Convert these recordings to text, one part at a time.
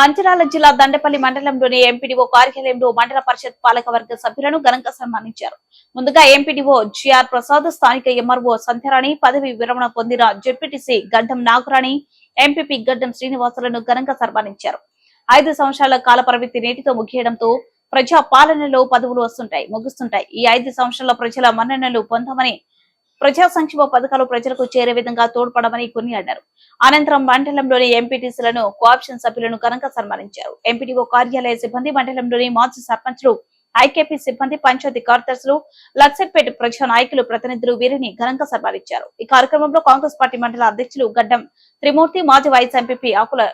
మంచిర్యాల జిల్లా దండపల్లి మండలంలోని ఎంపీడీఓ కార్యాలయంలో మండల పరిషత్ పాలకవర్గ సభ్యులను ఘనంగా సన్మానించారు. ముందుగా ఎంపీడీఓ జిఆర్ ప్రసాద్, స్థానిక ఎంఆర్ఓ సంధ్యారాణి, పదవి విరమణ పొందిన జెడ్పీటీసీ గడ్డం నాగరాణి, ఎంపీపీ గడ్డం శ్రీనివాసులను ఘనంగా సన్మానించారు. 5 సంవత్సరాల కాల పరిమితి నేటితో ముగియడంతో ప్రజా పాలనలో పదవులు ముగుస్తుంటాయి. ఈ 5 సంవత్సరాల ప్రజల మన్ననలు పొందామని, ప్రజా సంక్షేమ పథకాలు ప్రజలకు చేరే విధంగా తోడ్పడమని కొనియాడారు. అనంతరం మండలంలోని ఎంపీటీసీలను, కోఆప్షన్ సభ్యులను ఘనంగా సన్మానించారు. ఎంపీడీఓ కార్యాలయ సిబ్బంది, మండలంలోని మాజీ సర్పంచ్లు, ఐకేపీ సిబ్బంది, పంచాయతీ కార్యదర్శులు, లక్సెట్పేట ప్రజా నాయకులు, ప్రతినిధులు వీరిని ఘనంగా సన్మానించారు. ఈ కార్యక్రమంలో కాంగ్రెస్ పార్టీ మండల అధ్యక్షులు గడ్డం త్రిమూర్తి, మాజీ vice MPP Akula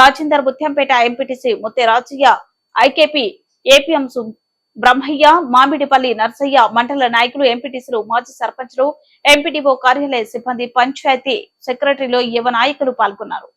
Rajender, Muthyampet MPTC Mutte Rajaiah, IKP APM Brahmaiah, Mamidipalli Narsaiah, మండల నాయకులు, ఎంపీటీసీలు, మాజీ సర్పంచ్లు, ఎంపీడీఓ కార్యాలయ సిబ్బంది, పంచాయతీ సెక్రటరీలు, యువ నాయకులు పాల్గొన్నారు.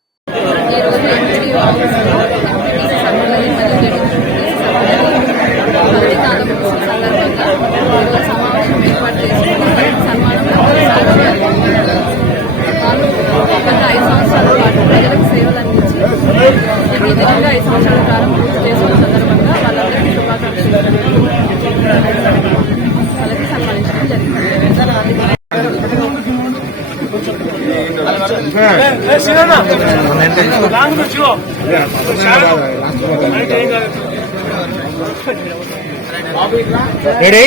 Ready?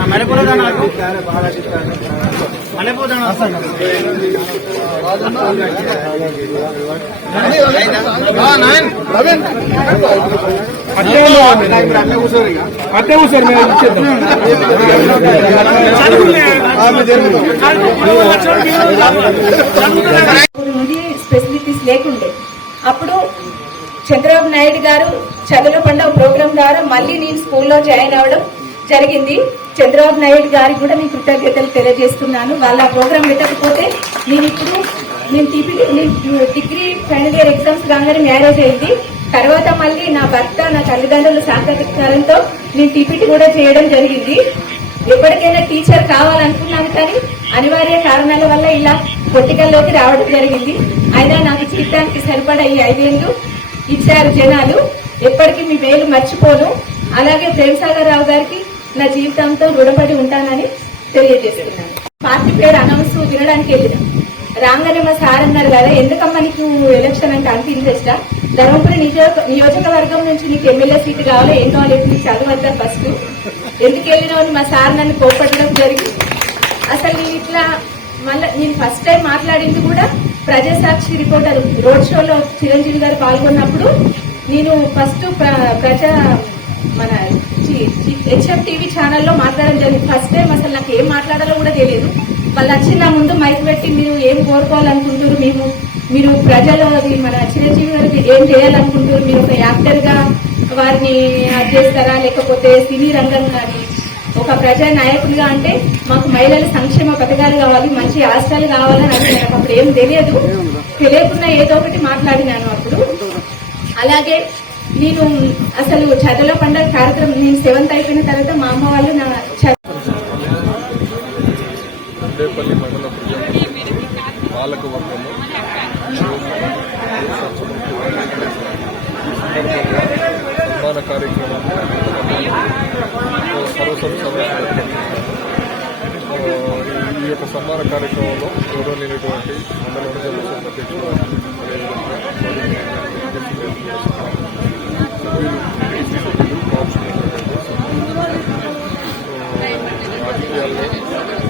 हमारे बोला था ना हमारे बोला था స్పెసిలిటీస్ లేకుండే అప్పుడు చంద్రబాబు నాయుడు గారు చదువుల పండుగ ప్రోగ్రాం ద్వారా మళ్ళీ నేను స్కూల్లో జాయిన్ అవ్వడం జరిగింది. చంద్రబాబు నాయుడు గారికి కూడా నేను కృతజ్ఞతలు తెలియజేస్తున్నాను. వాళ్ళ ప్రోగ్రాం పెట్టకపోతే నేను డిగ్రీ ఫైనల్ ఇయర్ ఎగ్జామ్స్ కాగానే మ్యారేజ్ అయింది. తర్వాత మళ్ళీ నా భర్త, నా తల్లిదండ్రుల సహకారంతో నేను టీపీటీ కూడా చేయడం జరిగింది. ఎప్పటికైనా టీచర్ కావాలనుకున్నాను, కానీ అనివార్య కారణాల వల్ల ఇలా పొలిటికల్లోకి రావడం జరిగింది. అయినా నాకు జీవితానికి సరిపడా ఈ 5 ఏళ్లు ఇచ్చారు జనాలు. ఎప్పటికీ మీ వేలు మర్చిపోను. అలాగే ప్రేమసాగర్ రావు గారికి నా జీవితంతో రుణపడి ఉంటానని తెలియజేస్తున్నాను. పార్టీ పేరు అనౌన్స్ వినడానికి వెళ్ళినాం. రాగానే మా సార్ అన్నారు కదా, ఎందుకమ్మా నీకు ఎలక్షన్ అంటే అంత ఇంట్రెస్టా? ధర్మపురి నియోజకవర్గం నుంచి నీకు ఎమ్మెల్యే సీటు కావాలి, ఏం కావాలి, నీకు చదవద్దా ఫస్ట్, ఎందుకు వెళ్ళినావు? మా సార్ నన్ను కోప్పట్టడం జరిగింది. అసలు నేను ఇట్లా మళ్ళీ నేను ఫస్ట్ టైం మాట్లాడింది కూడా ప్రజాసాక్షి రిపోర్టర్ రోడ్ షోలో చిరంజీవి గారు పాల్గొన్నప్పుడు నేను ఫస్ట్ మన హెచ్ఎం టీవీ ఛానల్లో మాట్లాడడం జరిగింది. ఫస్ట్ టైం అసలు నాకు ఏం మాట్లాడాలో కూడా తెలియదు. వాళ్ళు వచ్చి నా ముందు మైక్ పెట్టి మీరు ఏం కోరుకోవాలనుకుంటారు, మీరు ప్రజలు మన చిరంజీవి గారికి ఏం చేయాలనుకుంటారు, మీరు ఒక యాక్టర్ గా వారిని చేస్తారా, లేకపోతే సినీ రంగం కానీ ఒక ప్రజా నాయకులుగా అంటే మాకు మహిళల సంక్షేమ పథకాలు కావాలి, మంచి హాస్టల్ కావాలని అంటే నాకు అప్పుడు ఏం తెలియకుండా ఏదో ఒకటి మాట్లాడినాను అప్పుడు. అలాగే నేను అసలు చదువుల పండుగ కార్యక్రమం నేను 7th అయిపోయిన తర్వాత మా అమ్మ వాళ్ళు నా దండేపల్లి మండల పాలకవర్గంలో సన్మాన కార్యక్రమం ఈ యొక్క సన్మాన కార్యక్రమంలో గౌరవనీయులైనటువంటి మండల అధ్యక్షుడు రాజకీయాల్లో